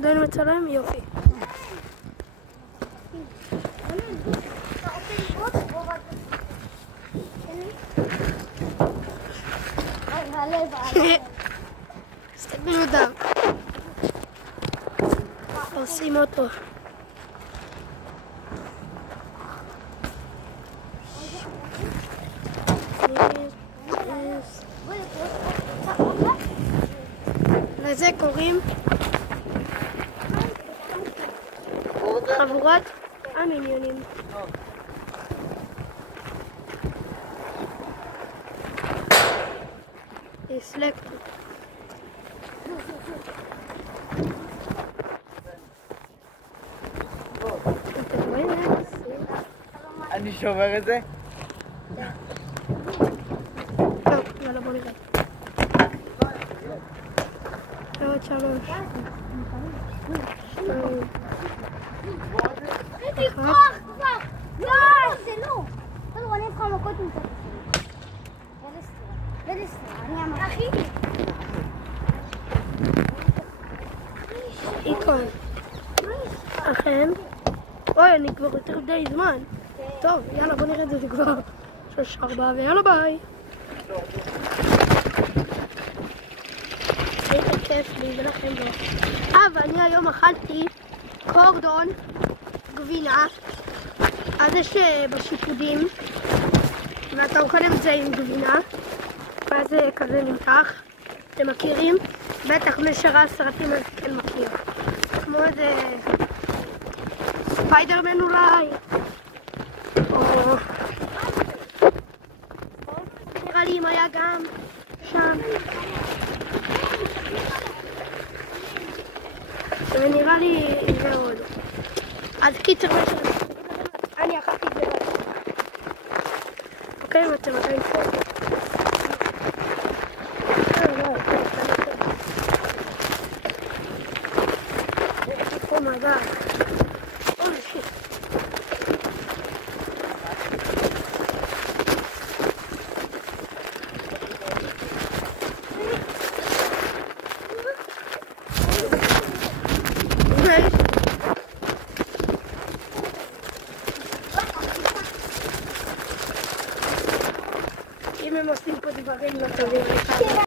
עדיין מצלם? יופי. סתגלו דם. עושים אותו. לזה קוראים חבורת המיניונים. סלקטו. אני שובר את זה? טוב, יאללה בוא נראה. עוד 3. הייתי כוח כבר! לא! זה לא! קודם אני אבחר מכות עם זה. אני אמרתי. איקון. אכן. אוי, אני כבר יותר די זמן. טוב, יאללה בוא נראה את זה כבר. 3, 4 ויאללה ביי. איזה כיף לי ולכם לא. ואני היום אכלתי קורדון גבינה. אז יש בשיפודים ואתה אוכל את זה עם גבינה ואז זה כזה נמתח. אתם מכירים? בטח מי שראה סרטים אז כן מכיר. כמו איזה ספיידרמן אולי או נראה לי אם היה גם שם ונראה לי זה עוד. אז קיצר אני אכלתי את זה. אוקיי, ואתם עדיין פה.